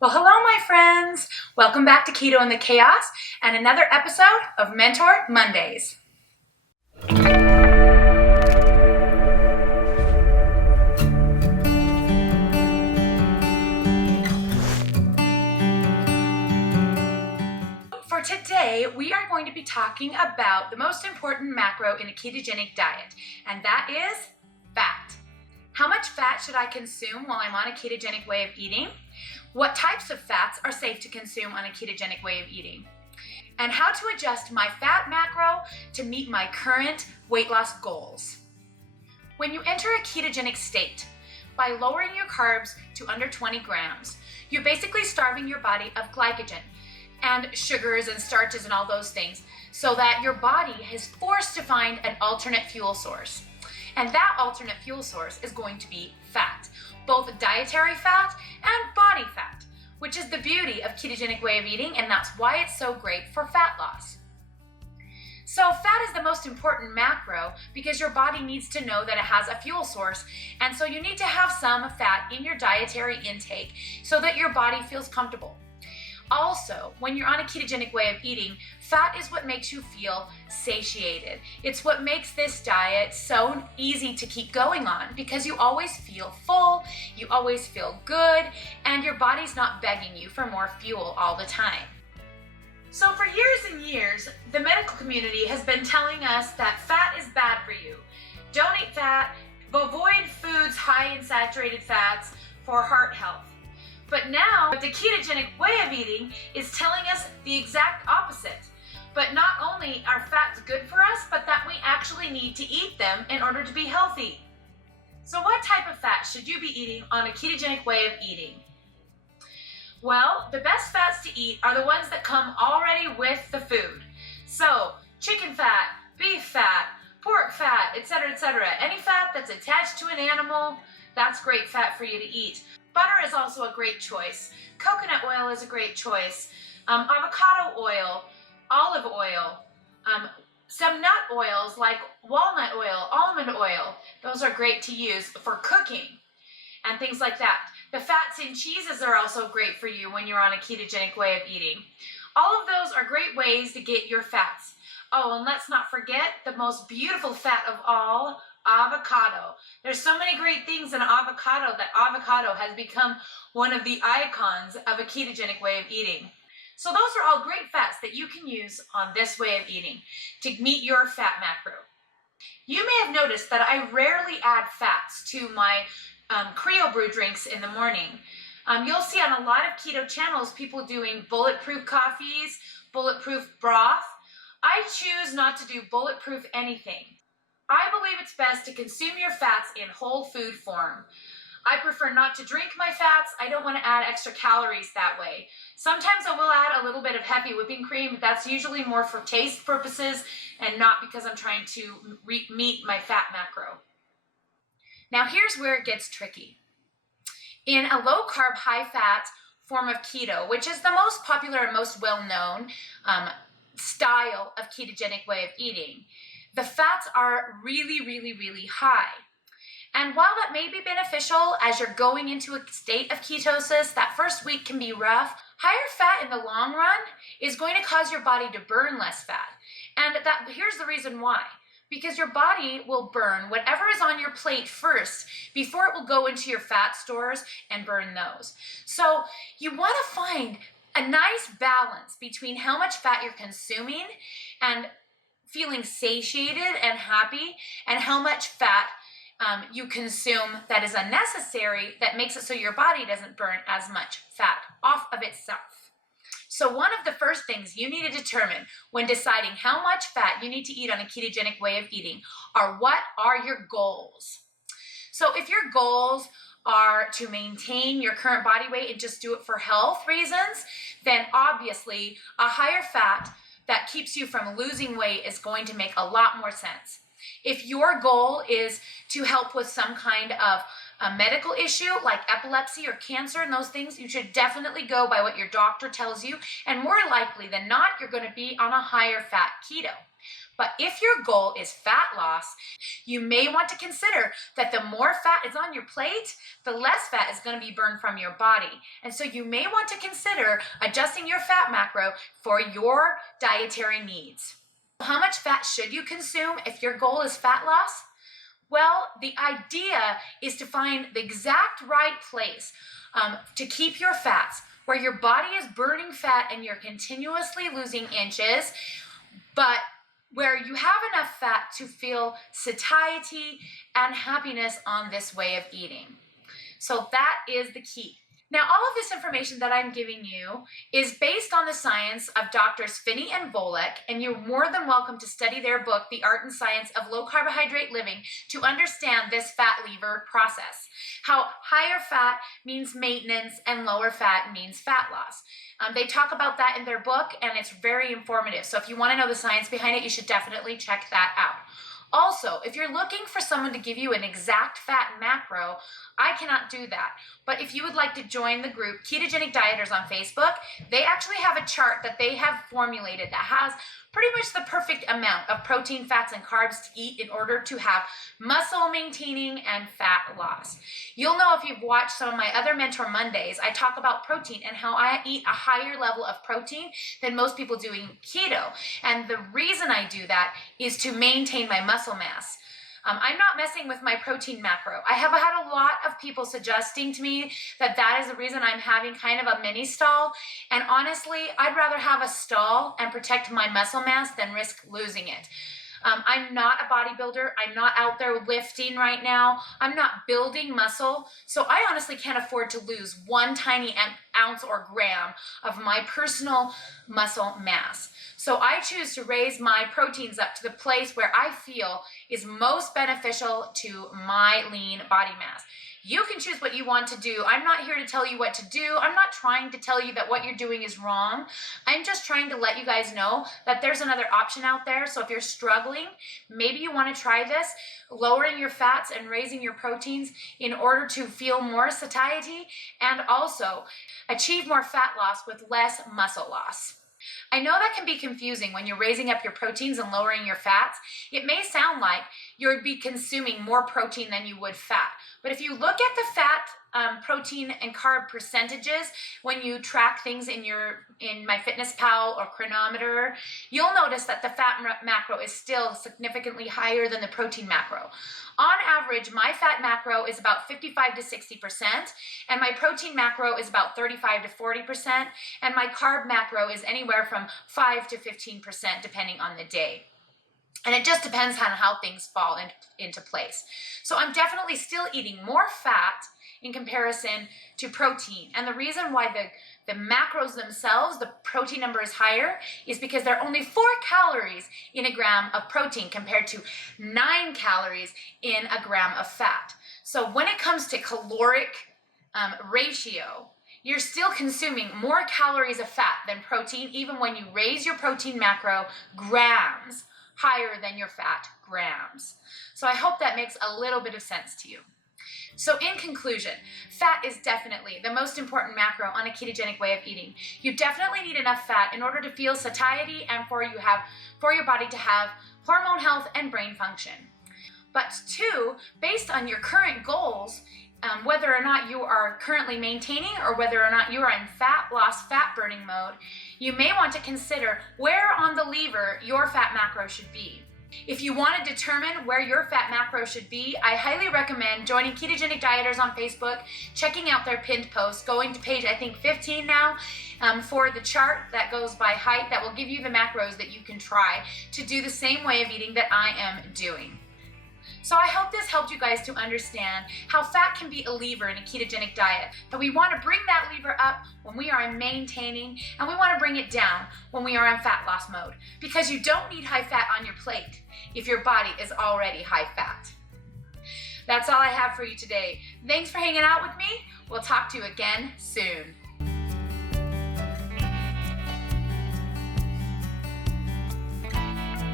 Well, hello, my friends. Welcome back to Keto and the Chaos and another episode of Mentor Mondays. For today, we are going to be talking about the most important macro in a ketogenic diet, and that is fat. How much fat should I consume while I'm on a ketogenic way of eating? What types of fats are safe to consume on a ketogenic way of eating? And how to adjust my fat macro to meet my current weight loss goals. When you enter a ketogenic state, by lowering your carbs to under 20 grams, you're basically starving your body of glycogen and sugars and starches and all those things so that your body is forced to find an alternate fuel source. And that alternate fuel source is going to be fat, both dietary fat and body fat, which is the beauty of ketogenic way of eating, and that's why it's so great for fat loss. So fat is the most important macro because your body needs to know that it has a fuel source, and so you need to have some fat in your dietary intake so that your body feels comfortable. Also, when you're on a ketogenic way of eating, fat is what makes you feel satiated. It's what makes this diet so easy to keep going on because you always feel full, you always feel good, and your body's not begging you for more fuel all the time. So for years and years, the medical community has been telling us that fat is bad for you. Don't eat fat, avoid foods high in saturated fats for heart health. But now, the ketogenic way of eating is telling us the exact opposite. But not only are fats good for us, but that we actually need to eat them in order to be healthy. So what type of fat should you be eating on a ketogenic way of eating? Well, the best fats to eat are the ones that come already with the food. So, chicken fat, beef fat, pork fat, etc., etc. Any fat that's attached to an animal, that's great fat for you to eat. Butter is also a great choice. Coconut oil is a great choice. Avocado oil, olive oil, some nut oils like walnut oil, almond oil. Those are great to use for cooking and things like that. The fats in cheeses are also great for you when you're on a ketogenic way of eating. All of those are great ways to get your fats. Oh, and let's not forget the most beautiful fat of all, avocado. There's so many great things in avocado that avocado has become one of the icons of a ketogenic way of eating. So those are all great fats that you can use on this way of eating to meet your fat macro. You may have noticed that I rarely add fats to my Creo brew drinks in the morning. You'll see on a lot of keto channels people doing bulletproof coffees, bulletproof broth. I choose not to do bulletproof anything. I believe it's best to consume your fats in whole food form. I prefer not to drink my fats. I don't want to add extra calories that way. Sometimes I will add a little bit of heavy whipping cream, but that's usually more for taste purposes and not because I'm trying to meet my fat macro. Now here's where it gets tricky. In a low carb, high fat form of keto, which is the most popular and most well-known style of ketogenic way of eating, the fats are really, really, really high. And while that may be beneficial as you're going into a state of ketosis, that first week can be rough, higher fat in the long run is going to cause your body to burn less fat. And here's the reason why. Because your body will burn whatever is on your plate first before it will go into your fat stores and burn those. So you want to find a nice balance between how much fat you're consuming and feeling satiated and happy, and how much fat you consume that is unnecessary that makes it so your body doesn't burn as much fat off of itself. So one of the first things you need to determine when deciding how much fat you need to eat on a ketogenic way of eating are what are your goals. So if your goals are to maintain your current body weight and just do it for health reasons, then obviously a higher fat that keeps you from losing weight is going to make a lot more sense. If your goal is to help with some kind of a medical issue like epilepsy or cancer and those things, you should definitely go by what your doctor tells you, and more likely than not, you're going to be on a higher fat keto. But if your goal is fat loss, you may want to consider that the more fat is on your plate, the less fat is going to be burned from your body. And so you may want to consider adjusting your fat macro for your dietary needs. How much fat should you consume if your goal is fat loss? Well, the idea is to find the exact right place to keep your fats, where your body is burning fat and you're continuously losing inches, but where you have enough fat to feel satiety and happiness on this way of eating. So that is the key. Now, all of this information that I'm giving you is based on the science of Doctors Finney and Volek, and you're more than welcome to study their book, The Art and Science of Low Carbohydrate Living, to understand this fat lever process. How higher fat means maintenance and lower fat means fat loss. They talk about that in their book, and it's very informative. So if you want to know the science behind it, you should definitely check that out. Also, if you're looking for someone to give you an exact fat macro, I cannot do that. But if you would like to join the group Ketogenic Dieters on Facebook, they actually have a chart that they have formulated that has pretty much the perfect amount of protein, fats, and carbs to eat in order to have muscle maintaining and fat loss. You'll know if you've watched some of my other Mentor Mondays, I talk about protein and how I eat a higher level of protein than most people doing keto. And the reason I do that is to maintain my muscle mass. I'm not messing with my protein macro. I have had a lot of people suggesting to me that that is the reason I'm having kind of a mini stall. And honestly, I'd rather have a stall and protect my muscle mass than risk losing it. I'm not a bodybuilder. I'm not out there lifting right now. I'm not building muscle. So I honestly can't afford to lose one tiny ounce or gram of my personal muscle mass. So I choose to raise my proteins up to the place where I feel is most beneficial to my lean body mass. You can choose what you want to do. I'm not here to tell you what to do. I'm not trying to tell you that what you're doing is wrong. I'm just trying to let you guys know that there's another option out there. So if you're struggling, maybe you want to try this, lowering your fats and raising your proteins in order to feel more satiety and also achieve more fat loss with less muscle loss. I know that can be confusing when you're raising up your proteins and lowering your fats. It may sound like you'd be consuming more protein than you would fat. But if you look at the fat, protein, and carb percentages when you track things in MyFitnessPal or Chronometer, you'll notice that the fat macro is still significantly higher than the protein macro. On average, my fat macro is about 55 to 60%, and my protein macro is about 35 to 40%, and my carb macro is anywhere from 5 to 15% depending on the day. And it just depends on how things fall into place. So I'm definitely still eating more fat in comparison to protein. And the reason why the macros themselves, the protein number is higher, is because there are only 4 calories in a gram of protein compared to 9 calories in a gram of fat. So when it comes to caloric ratio, you're still consuming more calories of fat than protein, even when you raise your protein macro grams higher than your fat grams. So I hope that makes a little bit of sense to you. So in conclusion, fat is definitely the most important macro on a ketogenic way of eating. You definitely need enough fat in order to feel satiety and for your body to have hormone health and brain function. But 2, based on your current goals, whether or not you are currently maintaining or whether or not you are in fat loss, fat burning mode, you may want to consider where on the lever your fat macro should be. If you want to determine where your fat macro should be, I highly recommend joining Ketogenic Dieters on Facebook, checking out their pinned post, going to page, I think, 15 now, for the chart that goes by height that will give you the macros that you can try to do the same way of eating that I am doing. So I hope this helped you guys to understand how fat can be a lever in a ketogenic diet. That we want to bring that lever up when we are in maintaining, and we want to bring it down when we are in fat loss mode. Because you don't need high fat on your plate if your body is already high fat. That's all I have for you today. Thanks for hanging out with me. We'll talk to you again soon.